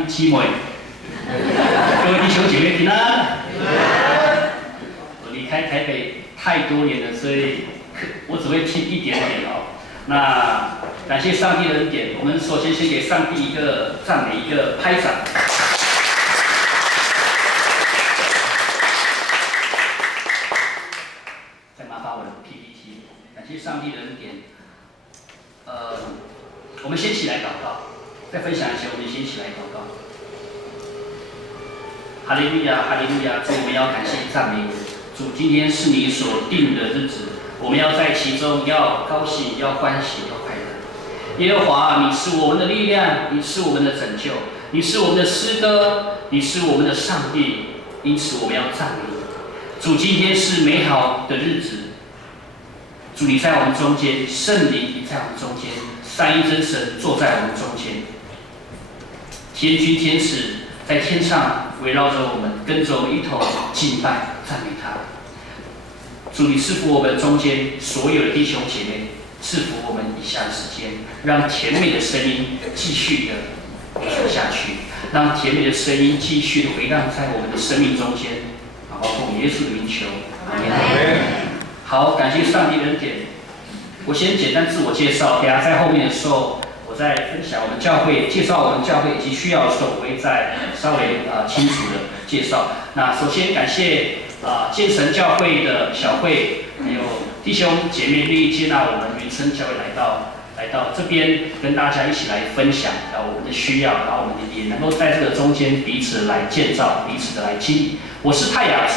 弟姊妹，各位弟兄姐妹平安。我离开台北太多年了，所以我只会听一点点哦。那感谢上帝的恩典，我们首先先给上帝一个赞美，一个拍掌。再麻烦我的 PPT， 感谢上帝的恩典。我们先起来祷告。在分享前，我们先起来祷告。哈利路亚，哈利路亚！主，我们要感谢赞美主。今天是你所定的日子，我们要在其中要高兴，要欢喜，要快乐。耶和华，你是我们的力量，你是我们的拯救，你是我们的诗歌，你是我们的上帝。因此，我们要赞美你。主，今天是美好的日子。主，你在我们中间，圣灵你在我们中间，三一真神坐在我们中间。天君天使在天上围绕着我们，跟着我们一同敬拜赞美他。主，你赐福我们中间所有的弟兄姐妹，赐福我们以下的时间，让甜美的声音继续的流传下去，让甜美的声音继续的回荡在我们的生命中间。包括耶稣的名求，阿门。好，感谢上帝的恩典。我先简单自我介绍，等下在后面的时候。我在分享我们教会，介绍我们教会以及需要的时候，我会再稍微清楚的介绍。那首先感谢建成教会的小会，还有弟兄姐妹愿意接纳我们云生教会来到这边，跟大家一起来分享我们的需要，然后我们也能够在这个中间彼此来建造，彼此的来激励。我是泰雅族，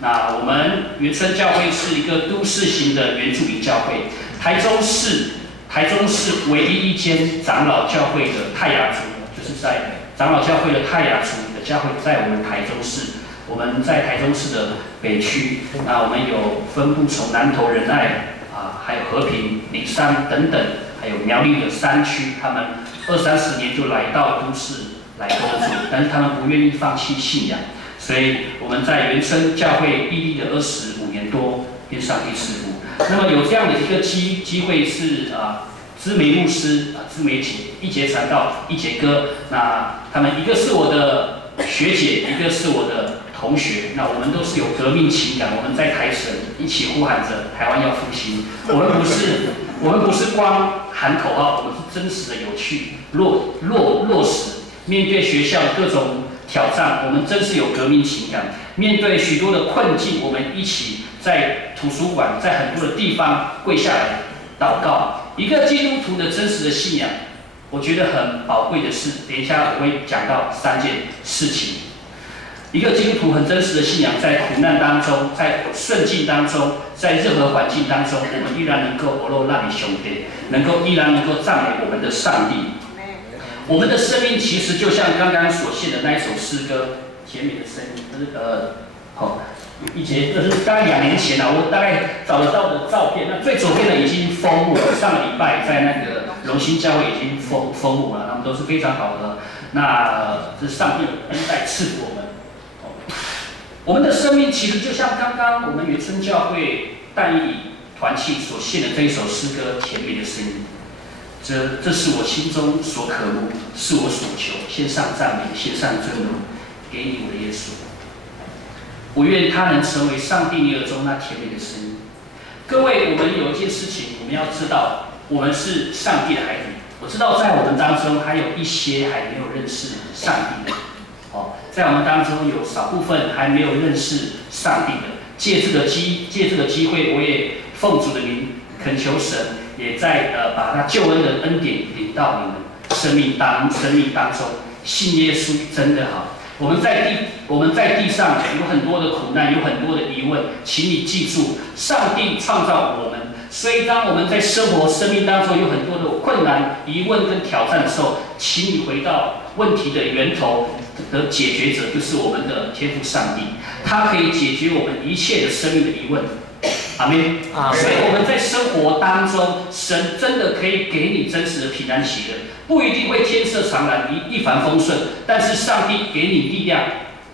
那我们云生教会是一个都市型的原住民教会，台中市唯一一间长老教会的泰雅族，就是在长老教会的泰雅族的教会，在我们台中市。我们在台中市的北区，那我们有分布从南投仁爱还有和平、梨山等等，还有苗栗的山区，他们20-30年就来到都市来得主，但是他们不愿意放弃信仰，所以我们在原生教会屹立了25年多，愿上帝赐福。那么有这样的一个机会是知梅牧师知梅姐、一节传道、一节哥，那他们一个是我的学姐，一个是我的同学，那我们都是有革命情感，我们在台省一起呼喊着台湾要复兴。我们不是光喊口号，我们是真实的有去落实。面对学校的各种挑战，我们真是有革命情感。面对许多的困境，我们一起在图书馆，在很多的地方跪下来祷告。一个基督徒的真实的信仰，我觉得很宝贵的是，等一下我会讲到3件事情。一个基督徒很真实的信仰，在苦难当中，在顺境当中，在任何环境当中，我们依然能够欧罗那里兄弟，依然能够赞美我们的上帝。我们的生命其实就像刚刚所献的那一首诗歌，甜美的声音，一节，这是大概2年前我大概找得到的照片。那最左边的已经封幕了，上个礼拜在那个荣兴教会已经封幕了，他们都是非常好的。那这是上帝的恩待赐福我们。我们的生命其实就像刚刚我们原生教会但以理团契所献的这一首诗歌《甜美的声音》。这是我心中所渴慕，是我所求，献上赞美，献上尊荣，给你我的耶稣。我愿他能成为上帝你耳中那甜美的声音。各位，我们有一件事情，我们要知道，我们是上帝的孩子。我知道在我们当中还有一些还没有认识上帝的，在我们当中有少部分还没有认识上帝的。借这个机会，我也奉主的名恳求神，也在把他救恩的恩典领到你们生命当中。信耶稣真的好。我们在地上有很多的苦难，有很多的疑问，请你记住，上帝创造我们，所以当我们在生命当中有很多的困难、疑问跟挑战的时候，请你回到问题的源头的解决者，就是我们的天父上帝，他可以解决我们一切的生命的疑问。阿们。所以我们在生活当中，神真的可以给你真实的平安喜乐，不一定会天色常蓝、一帆风顺，但是上帝给你力量，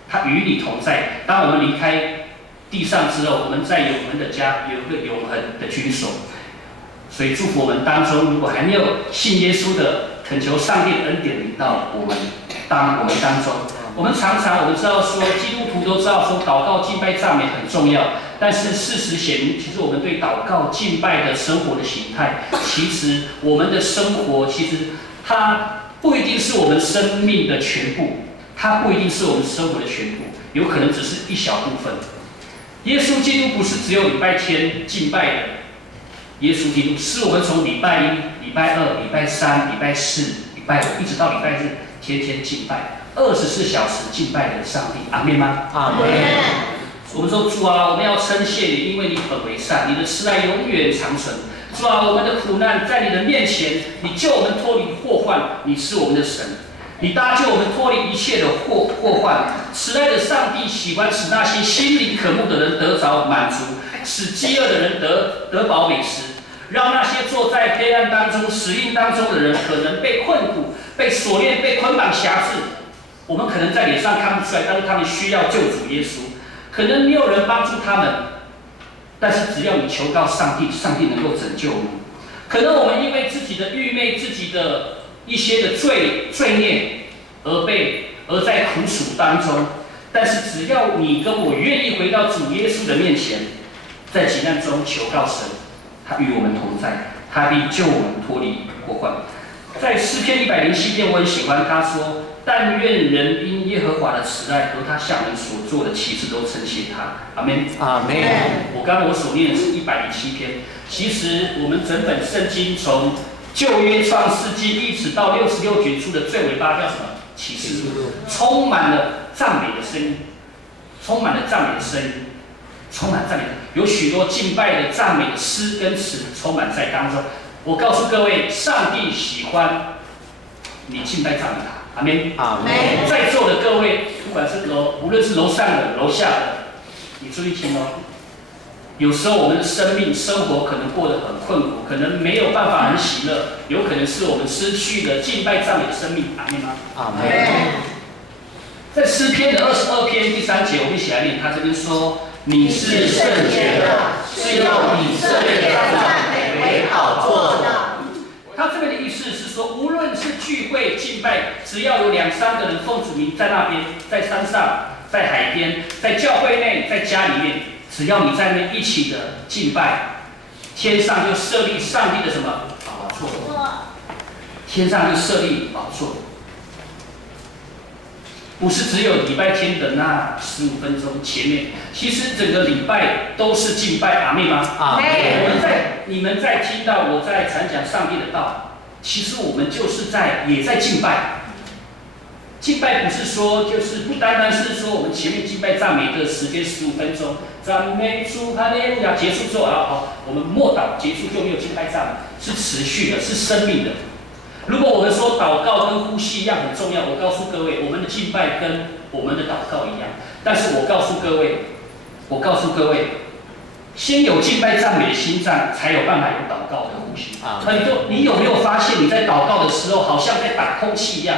他与你同在。当我们离开地上之后，我们在永恒的家有一个永恒的居所。所以祝福我们当中，如果还没有信耶稣的，恳求上帝的恩典领到我们。我们当中。我们常常我们知道说，基督徒都知道说，祷告、敬拜、赞美很重要。但是事实显明，其实我们对祷告、敬拜的生活的形态，其实我们的生活其实它不一定是我们生命的全部，它不一定是我们生活的全部，有可能只是一小部分。耶稣基督不是只有礼拜天敬拜的，耶稣基督是我们从礼拜一、礼拜二、礼拜三、礼拜四、礼拜五一直到礼拜日，天天敬拜，24小时敬拜的上帝。阿们吗？阿们。我们说主啊，我们要称谢你，因为你本为善，你的慈爱永远长存。主啊，我们的苦难在你的面前，你救我们脱离祸患，你是我们的神。你搭救我们脱离一切的祸患，慈爱的上帝喜欢使那些心灵渴慕的人得着满足，使饥饿的人得饱美食，让那些坐在黑暗当中、死荫当中的人，可能被困苦、被锁链、被捆绑辖制。我们可能在脸上看不出来，但是他们需要救主耶稣。可能没有人帮助他们，但是只要你求告上帝，上帝能够拯救我们。可能我们因为自己的愚昧、自己的一些的罪孽而在苦楚当中，但是只要你跟我愿意回到主耶稣的面前，在急难中求告神，他与我们同在，他必救我们脱离祸患。在诗篇107篇，我很喜欢他说：“但愿人因耶和华的慈爱和他向人所做的奇事都称谢他。”阿们。阿们。我所念的是107篇，其实我们整本圣经从旧约创世纪一直到66卷书的最尾巴叫什么？启示录，充满了赞美的声音，充满了赞美的声音，充满赞美，有许多敬拜的赞美的诗跟词充满在当中。我告诉各位，上帝喜欢你敬拜赞美他。阿们。阿们。在座的各位，不管是无论是楼上的、楼下的，你注意听哦。有时候我们的生命生活可能过得很困苦，可能没有办法很喜乐，有可能是我们失去了敬拜赞美的生命。阿们吗？阿们。在诗篇的22篇第3节，我们一起来念。他这边说：“你是圣洁的，是用以色列的赞美为宝座的。”他这边的意思是说，无论是聚会敬拜，只要有2、3个人奉主名在那边，在山上，在海边，在教会内，在家里面。只要你在那边一起的敬拜，天上就设立上帝的什么宝座？天上就设立宝座，不是只有礼拜天的那15分钟前面，其实整个礼拜都是敬拜。阿们吗？阿们。你们在听到我在传讲上帝的道，其实我们也在敬拜。敬拜不是说就是不单单是说我们前面敬拜赞美的时间15分钟，赞美主哈利路亚结束之后，我们默祷结束就没有敬拜赞美，是持续的，是生命的。如果我们说祷告跟呼吸一样很重要，我告诉各位，我们的敬拜跟我们的祷告一样。但是我告诉各位，先有敬拜赞美的心脏，才有办法有祷告的呼吸。你有没有发现你在祷告的时候，好像在打空气一样？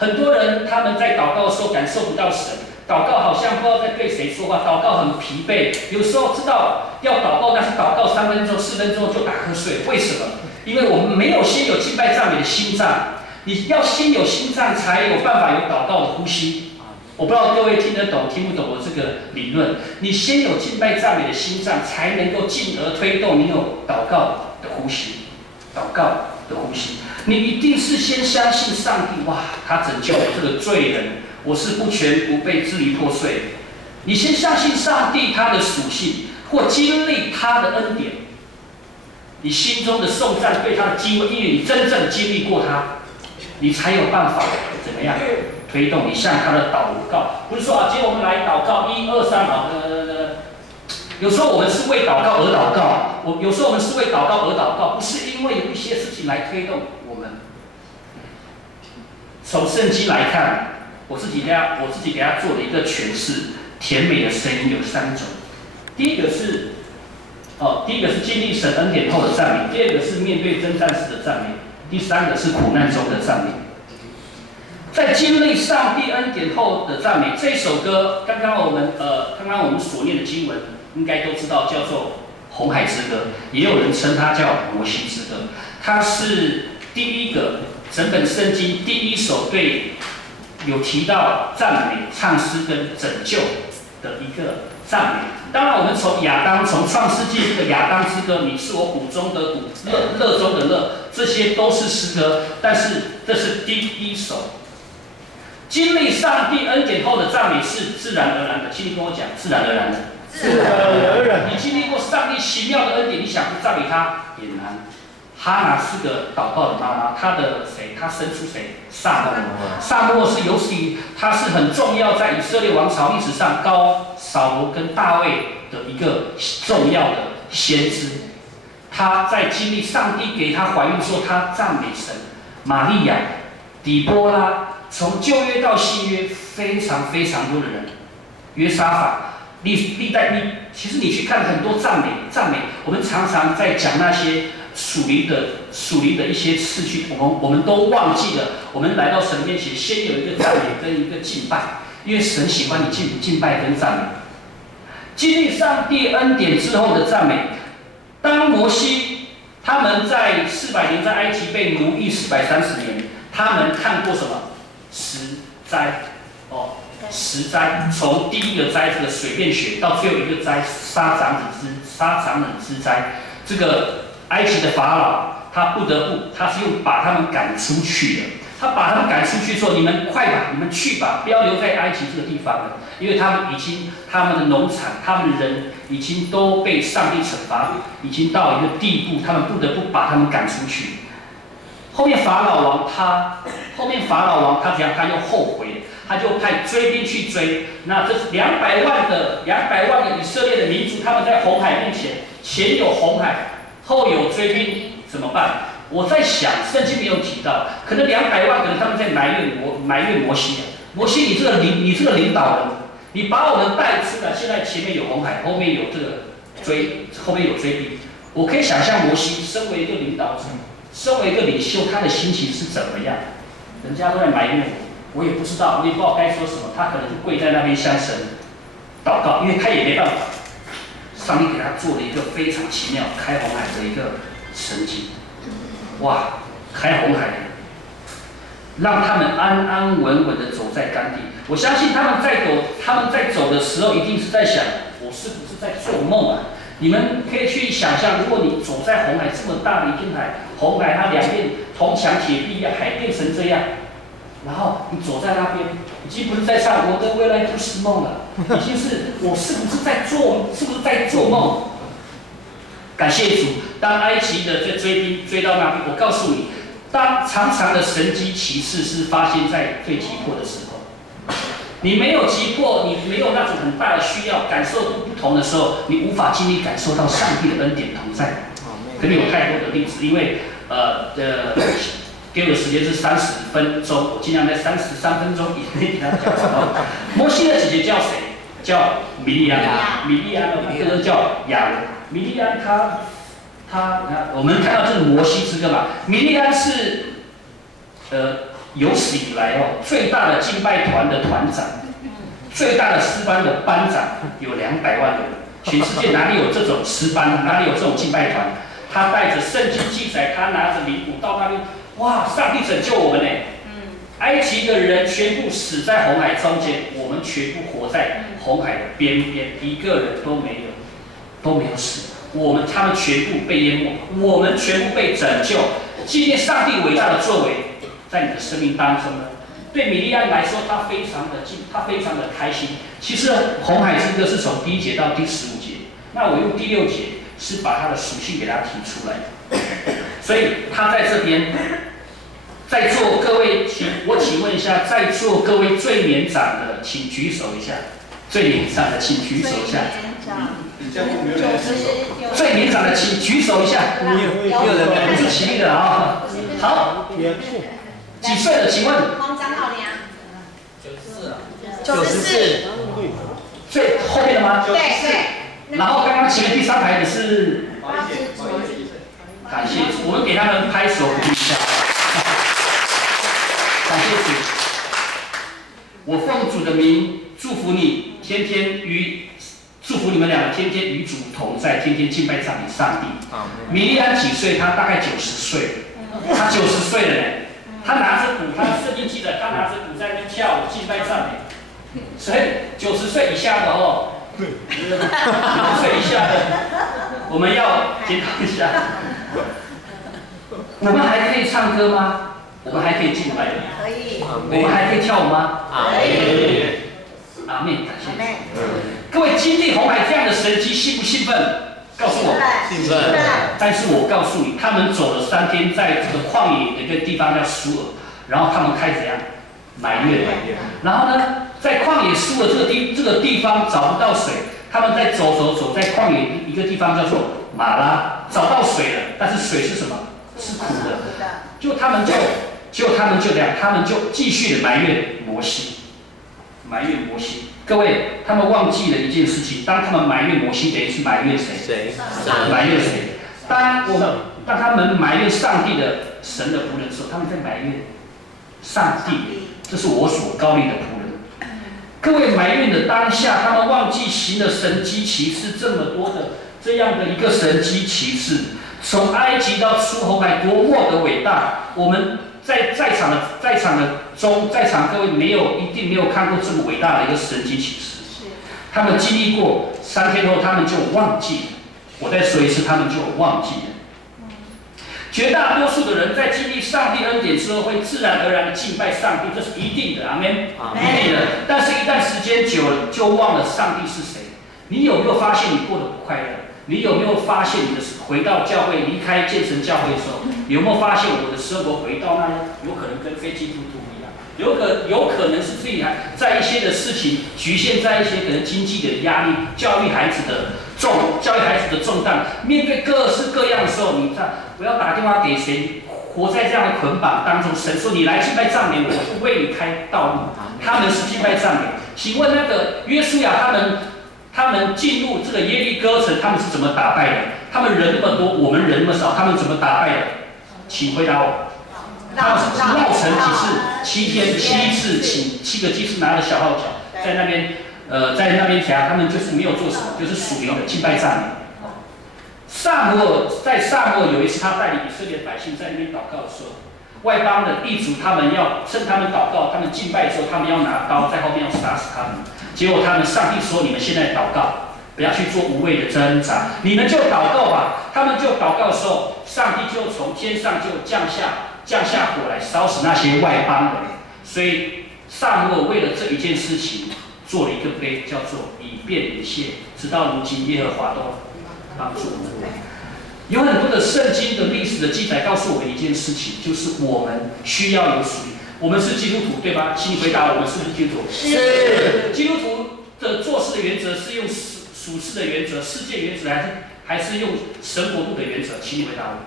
很多人他们在祷告的时候感受不到神，祷告好像不知道在对谁说话，祷告很疲惫。有时候知道要祷告，但是祷告3分钟、4分钟就打瞌睡。为什么？因为我们没有先有敬拜赞美的心脏。你要先有心脏，才有办法有祷告的呼吸。我不知道各位听得懂听不懂我这个理论。你先有敬拜赞美的心脏，才能够进而推动你有祷告的呼吸。祷告的呼吸。你一定是先相信上帝，哇，他拯救我这个罪人，我是不全不被支离破碎。你先相信上帝他的属性，或经历他的恩典，你心中的颂赞对他的经历，因为你真正经历过他，你才有办法怎么样推动你向他的祷告。不是说今天我们来祷告1、2、3，有时候我们是为祷告而祷告，有时候我们是为祷告而祷告，不是因为有一些事情来推动我们。从圣经来看，我自己给他做了一个诠释，甜美的声音有3种。第一个是经历神恩典后的赞美，第二个是面对征战时的赞美，第3个是苦难中的赞美。在经历上帝恩典后的赞美，这首歌刚刚我们所念的经文应该都知道，叫做红海之歌，也有人称它叫摩西之歌。它是第一个整本圣经第一首对有提到赞美、唱诗跟拯救的一个赞美。当然，我们从亚当，从创世纪这个亚当之歌，你是我骨中的骨，乐中的乐，这些都是诗歌。但是这是第一首。经历上帝恩典后的赞美是自然而然的，请你跟我讲，自然而然的。自然而然。你经历过上帝奇妙的恩典，你想不赞美他也难。哈拿是个祷告的妈妈，她的谁？她生出谁？撒母耳。撒母耳是有史以他是很重要，在以色列王朝历史上高扫罗跟大卫的一个重要的先知。他在经历上帝给他怀孕之后，他赞美神。玛利亚、底波拉，从旧约到新约，非常非常多的人。约沙法。历代其实你去看很多赞美，我们常常在讲那些属灵的一些次序，我们都忘记了。我们来到神面前，先有一个赞美跟一个敬拜，因为神喜欢你敬拜跟赞美。经历上帝恩典之后的赞美，当摩西他们在400年在埃及被奴役430年，他们看过什么10灾哦。10灾，从第一个灾这个水变血，到最后一个灾杀长子之灾。这个埃及的法老，他不得不，他是用把他们赶出去的。他把他们赶出去说：“你们快吧，你们去吧，不要留在埃及这个地方了，因为他们的农场，他们的人已经都被上帝惩罚，已经到一个地步，他们不得不把他们赶出去。”后面法老王他怎样？他又后悔。他就派追兵去追，那这200万的以色列的民族，他们在红海面前，前有红海，后有追兵，怎么办？我在想，圣经没有提到，可能200万，可能他们在埋怨摩西。摩西，你这个领导人，你把我们带出来，现在前面有红海，后面有后面有追兵。我可以想象摩西身为一个领导者，身为一个领袖，他的心情是怎么样？人家都在埋怨我也不知道，我也不知道该说什么。他可能就跪在那边向神祷告，因为他也没办法。上帝给他做了一个非常奇妙开红海的一个神迹，哇！开红海，让他们安安稳稳的走在干地。我相信他们在走的时候，一定是在想：我是不是在做梦啊？你们可以去想象，如果你走在红海这么大的一片海，红海它两边铜墙铁壁啊，海变成这样。然后你走在那边，已经不是在唱我的未来不是梦了，已经是我是不是在做梦？感谢主，当埃及的这追兵追到那边，我告诉你，当常常的神迹奇事是发现在最急迫的时候，你没有急迫，你没有那种很大的需要，感受度不同的时候，你无法经历感受到上帝的恩典同在。可能有太多的例子，因为给我的时间是30分钟，我尽量在33分钟以内给他讲完。摩西的姐姐叫谁？叫米利安。米利安的一个人叫亚伦。米利安我们看到这个摩西之歌嘛，米利安是有史以来最大的敬拜团的团长，最大的诗班的班长，有200万人。全世界哪里有这种诗班？哪里有这种敬拜团？他带着圣经记载，他拿着铃鼓到那边。哇！上帝拯救我们呢！埃及的人全部死在红海中间，我们全部活在红海的边边，一个人都没有死。他们全部被淹没，我们全部被拯救。纪念上帝伟大的作为，在你的生命当中呢？对米利安来说，他非常的开心。其实红海之歌是从第1节到第15节，那我用第6节是把它的属性给他提出来。所以他在这边，在座各位，我请问一下，在座各位最年长的，请举手一下。最年长的，请举手一下。最年长的，请举手一下。不是起立的啊。好，几岁的？请问？黄长老娘。94。最后面的吗？对。然后刚刚前面第3排的是。感谢主，我们给他们拍手鼓励一下。感谢主，我奉主的名祝福你，祝福你们两个天天与主同在，天天敬拜赞美上帝。米利安几岁？他大概90岁，他90岁了呢。他拿着鼓，他圣经记得他拿着鼓在那边跳舞敬拜赞美。所以90岁以下的哦，90岁以下的，我们要检讨一下。我们还可以唱歌吗？我们还可以敬拜吗？可以。我们还可以跳舞吗？可以。阿妹，感谢主。各位经历红海这样的神迹，兴不兴奋？告诉我。兴奋。但是我告诉你，他们走了3天，在这个旷野的一个地方叫苏尔，然后他们开始怎样埋怨。然后呢，在旷野苏尔这个地方找不到水，他们在走，在旷野一个地方叫做马拉，找到水了，但是水是什么？是苦的。就他们就这样，他们就继续的埋怨摩西。各位，他们忘记了一件事情，当他们埋怨摩西，等于是埋怨谁？埋怨谁？当他们埋怨上帝的神的仆人的时候，他们在埋怨上帝，这是我所膏立的仆人。各位埋怨的当下，他们忘记行了神迹奇事这么多的这样的一个神迹奇事，从埃及到出红海多么的伟大！我们在场各位一定没有看过这么伟大的一个神迹奇事。他们经历过3天后，他们就忘记了。我再说一次，他们就忘记了。绝大多数的人在经历上帝恩典之后，会自然而然的敬拜上帝，这是一定的，阿们，一定的。但是，一旦时间久了，就忘了上帝是谁。你有没有发现你过得不快乐？你有没有发现你的回到教会、离开建成教会的时候，有没有发现我的生活回到那有可能跟非基督徒一样？有可能是自己还在一些的事情局限在一些可能经济的压力、教育孩子的重担，面对各式各样的时候，我要打电话给谁？活在这样的捆绑当中，神说你来敬拜赞美我，就为你开道路。他们是敬拜赞美。请问那个约书亚他们进入这个耶利哥城，他们是怎么打败的？他们人那么多，我们人那么少，他们怎么打败的？请回答我。他们是绕城几次？7天7次，请7个祭司拿着小号角在那边讲，他们就是没有做什么，就是属灵的敬拜赞美。萨摩尔有一次，他带领以色列百姓在那边祷告的时候，外邦的地主他们要趁他们祷告，他们敬拜的时候，他们要拿刀在后面要杀死他们。结果上帝说：“你们现在祷告，不要去做无谓的挣扎，你们就祷告吧。”他们就祷告的时候，上帝就从天上就降下火来烧死那些外邦人。所以萨摩尔为了这一件事情做了一个碑，叫做以便以谢，直到如今耶和华都帮助我们。有很多的圣经的历史的记载告诉我们一件事情，就是我们需要有属灵。我们是基督徒，对吧？请你回答，我们是不是基督徒？是。基督徒的做事的原则是用属世的原则、世界原则，还是用神国度的原则？请你回答我。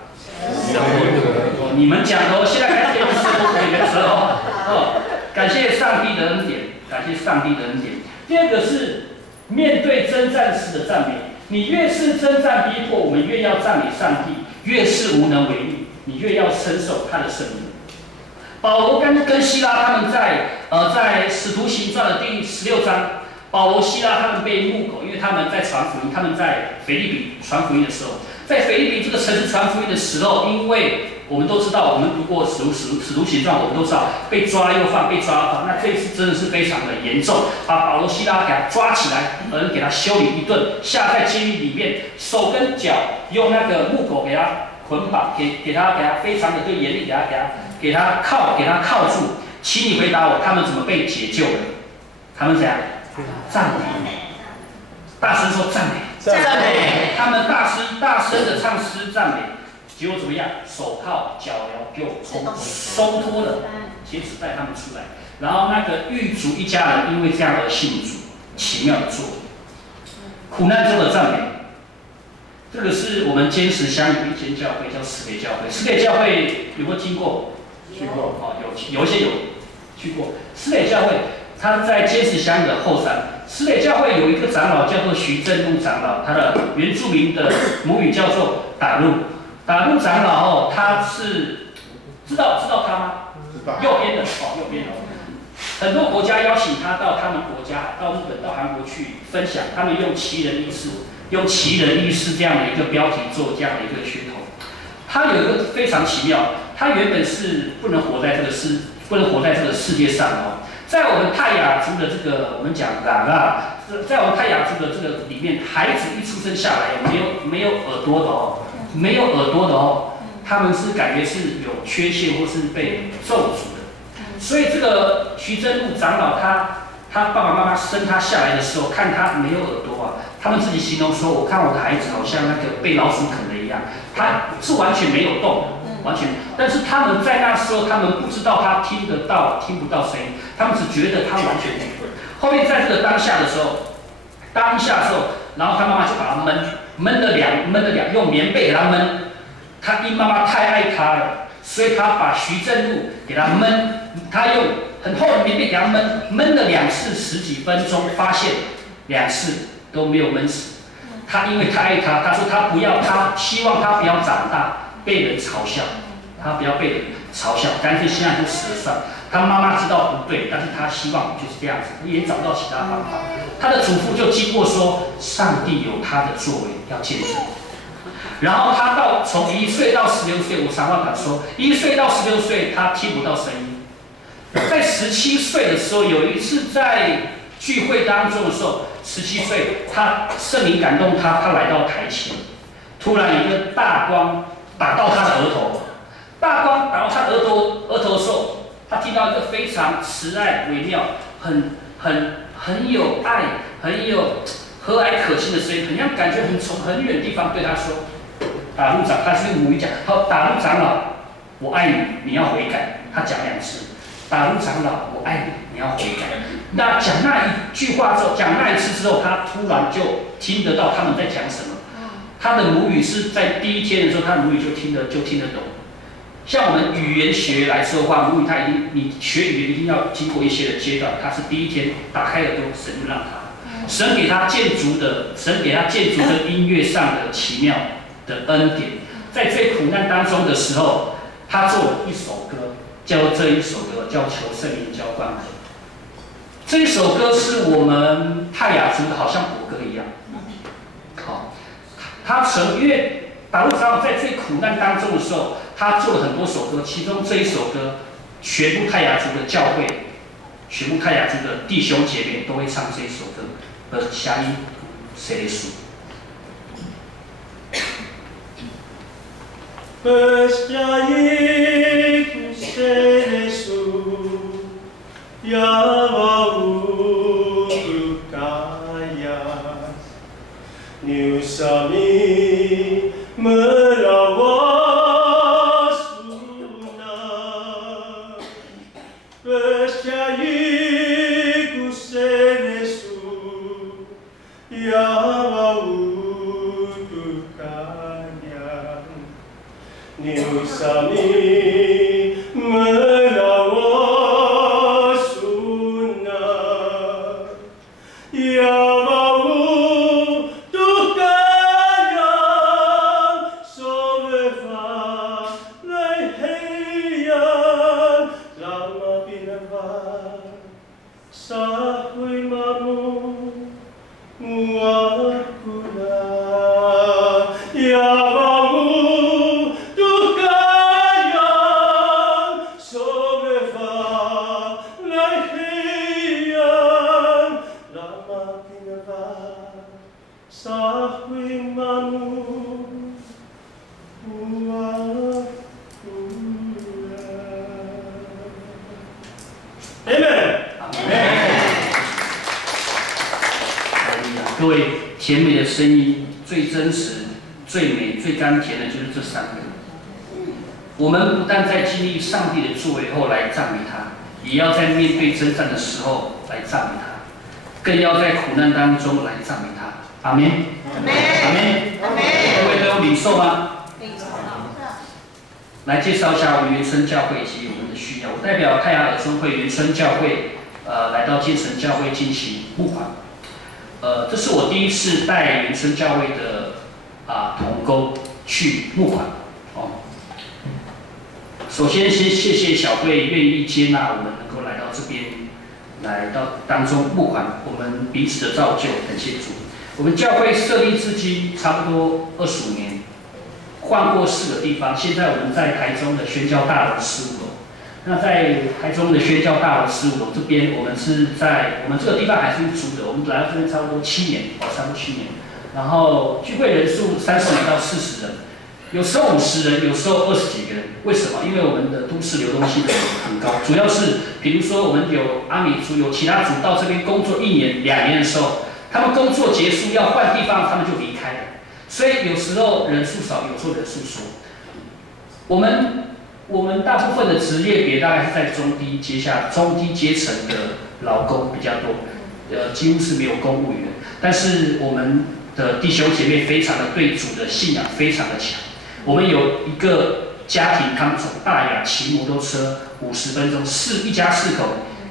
神国度。你们讲的哦，现在开始用神国度的原则哦。感谢上帝的恩典，感谢上帝的恩典。第二个是面对征战时的赞美。你越是征战逼迫，我们越要赞美上帝；越是无能为力，你越要承受他的圣灵。保罗跟希拉他们在使徒行传的第16章，保罗、希拉他们被牧狗，因为他们在传福音，他们在腓立比传福音的时候，在腓立比这个城市传福音的时候，因为我们都知道，我们读过使徒行传，我们都知道被抓又放，被抓又放。那这一次真的是非常的严重，把保罗、希拉给他抓起来，给他修理一顿，下在监狱里面，手跟脚用那个木狗给他捆绑，给他非常的对严厉，给他铐住。请你回答我，他们怎么被解救的？他们怎样？赞美，大声说赞美，赞美。他们大声的唱诗赞美。结果怎么样？手铐脚镣就松脱了，铁子带他们出来。然后那个狱卒一家人因为这样而信主，奇妙的作为。苦难中的赞美，这个是我们坚持乡有一间教会叫石碣教会。石碣教会有没有听过？去过哦，有一些有去过。石碣教会它在坚持乡的后山。石碣教会有一个长老叫做徐正禄长老，他的原住民的母语叫做打路。打路长老哦，他是知道他吗？右边的哦，右边的。很多国家邀请他到他们国家，到日本、到韩国去分享，他们用奇人异事这样的一个标题做这样的一个噱头。他有一个非常奇妙，他原本是不能活在这个世界上哦。在我们泰雅族的这个我们讲在我们泰雅族的这个里面，孩子一出生下来没有耳朵的哦，没有耳朵的哦，他们是感觉是有缺陷或是被咒诅的。所以这个徐真路长老他爸爸妈妈生他下来的时候，看他没有耳朵啊，他们自己形容说，我看我的孩子好像那个被老鼠啃了一样，他是完全没有动的，完全。但是他们在那时候，他们不知道他听得到听不到声音，他们只觉得他完全没有。后面在这个当下的时候，然后他妈妈就把他闷了用棉被给他闷。他因妈妈太爱他了，所以他把徐正路给他闷，他用很厚的棉被给他闷了2次10几分钟，发现2次都没有闷死。他因为太爱他，他说他希望他不要长大被人嘲笑，他不要被人嘲笑，干脆现在就死了算了。他妈妈知道不对，但是他希望就是这样子，也找不到其他方法。他的祖父就经过说，上帝有他的作为要见证。然后他从1岁到16岁，我常话敢说，1岁到16岁他听不到声音。在17岁的时候，有一次在聚会当中的时候，17岁他圣灵感动他来到台前，突然一个大光打到他的额头，大光打到他额头的时候，他听到一个非常慈爱、微妙、很有爱、很有和蔼可亲的声音，很像感觉从很远的地方对他说。打路长，他是用母语讲，好，打路长老，我爱你，你要悔改。他讲2次，打路长老，我爱你，你要悔改。那讲那一句话之后，讲那一次之后，他突然就听得到他们在讲什么。他的母语是在第1天的时候，他的母语就听得懂。像我们语言学来说的话，母语你学语言一定要经过一些的阶段。他是第1天打开耳朵，神就让他，神给他建筑跟音乐上的奇妙的恩典，在最苦难当中的时候，他做了一首歌，这一首歌叫《求圣灵浇灌》。这一首歌是我们泰雅族的，好像国歌一样。好，因为打路长老在最苦难当中的时候，他做了很多首歌，其中这一首歌，全部泰雅族的教会，全部泰雅族的弟兄姐妹都会唱这一首歌，而下音谁来数？Percayai ku Yesu Yahweh kaya Niusami merawat sunnah Percayai ku Yesu Yahweh Niusami merawat sunnah Yahweh Tuhan yang sovereign lehian lama binavan sahui mamu muakuna各位，甜美的声音，最真实、最美、最甘甜的就是这3个。我们不但在经历上帝的作为后来赞美他，也要在面对征战的时候来赞美他，更要在苦难当中来赞美他。阿门。阿门。阿门。各位都有领受吗？领受。来介绍一下我们原村教会以及我们的需要。我代表泰雅尔中会原村教会，来到建成教会进行募款。这是我第1次带原村教会的同工去募款哦。首先谢谢小慧愿意接纳我们能够来到这边，来到当中募款，我们彼此的造就，感谢主。我们教会设立至今差不多25年，换过4个地方，现在我们在台中的宣教大楼15楼。那在台中的宣教大楼15楼这边，我们这个地方还是租的，我们来到这边差不多7年，差不多7年。然后聚会人数30到40人，有时候50人，有时候20几个人。为什么？因为我们的都市流动性很高，主要是比如说我们有阿美族，有其他族到这边工作1年、2年的时候，他们工作结束要换地方，他们就离开了。所以有时候人数少，有时候人数多。我们大部分的职业别大概是在中低阶层的劳工比较多，几乎是没有公务员。但是我们的弟兄姐妹非常的对主的信仰非常的强。我们有一个家庭，他们从大雅骑摩托车50分钟，一家4口，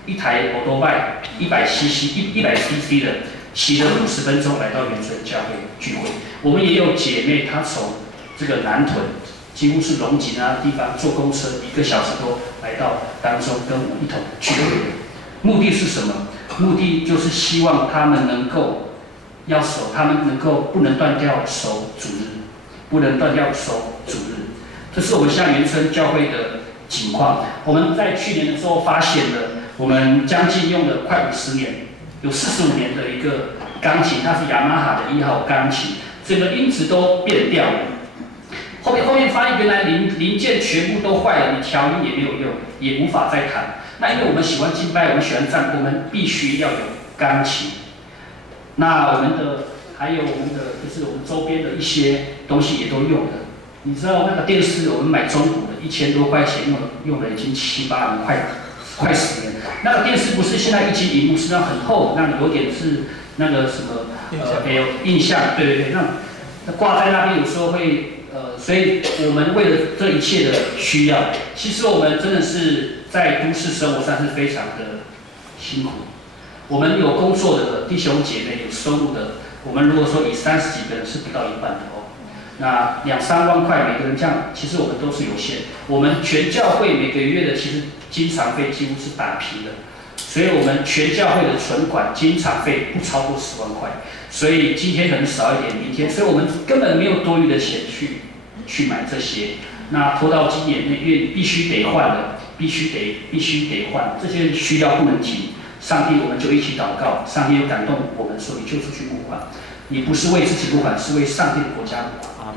一台摩托拜100cc 的，骑了50分钟来到原村教会聚会。我们也有姐妹，她从这个南屯，几乎是龙井啊地方坐公车1个小时多来到当中跟我一同聚会。目的是什么？目的就是希望他们能够不能断掉守主日，不能断掉守主日。这是我们像原村教会的情况。我们在去年的时候发现了，我们将近用了快50年，有45年的一个钢琴，它是雅马哈的1号钢琴，整个音质都变调了。后面发现原来零件全部都坏了，你调音也没有用，也无法再弹。那因为我们喜欢敬拜，我们喜欢赞歌，我们必须要有钢琴。那还有我们的就是我们周边的一些东西也都用了。你知道那个电视我们买中古的1000多块钱用了已经7、8年，快10年。那个电视不是现在1级萤幕，是那很厚，那有点是那个什么印象，对，那挂在那边有时候会。所以我们为了这一切的需要，其实我们真的是在都市生活上是非常的辛苦。我们有工作的弟兄姐妹，有收入的，我们如果说以30几个人是不到1半的哦。那2、3万块每个人这样，其实我们都是有限。我们全教会每个月的其实经常费几乎是打平的，所以我们全教会的存款经常费不超过10万块。所以今天可能少一点，明天，所以我们根本没有多余的钱去买这些。那拖到今年，因为必须得换的，必须得换，这些需要不能停。上帝，我们就一起祷告，上帝有感动我们说，你就出去募款，你不是为自己募款，是为上帝的国家募款，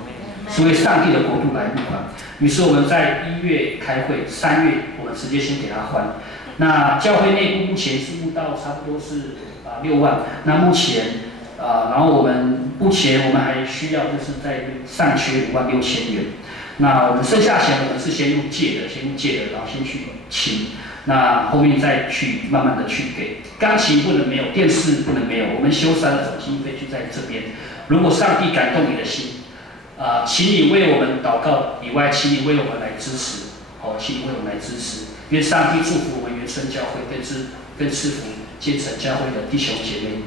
是为上帝的国度来募款。于是我们在1月开会，3月我们直接先给他换。那教会内部目前是募到差不多是6万，那目前。然后目前我们还需要就是在上缺56000元，那我们剩下钱我们是先用借的，然后先去请，那后面再去慢慢的去给。钢琴不能没有，电视不能没有，我们修缮的总经费就在这边。如果上帝感动你的心，请你为我们祷告以外，请你为我们来支持，请你为我们来支持。愿上帝祝福我们原生教会跟赐福建成教会的弟兄姐妹。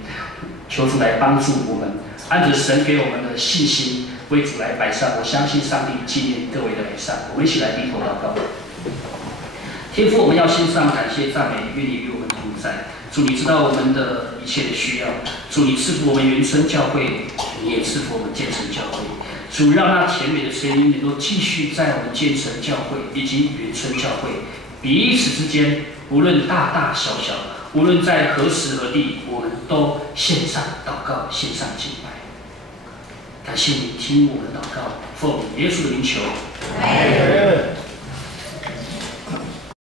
求主来帮助我们，按着神给我们的信心，为主来摆上。我相信上帝纪念各位的摆上，我们一起来低头祷告。天父，我们要献上感谢赞美，愿你与我们同在。主，你知道我们的一切的需要。主，你赐福我们原生教会，你也赐福我们建成教会。主，让那甜美的声音能够继续在我们建成教会以及原生教会彼此之间，无论大大小小。无论在何时何地，我们都献上祷告，献上敬拜。感谢你听我们的祷告，奉耶稣的名求。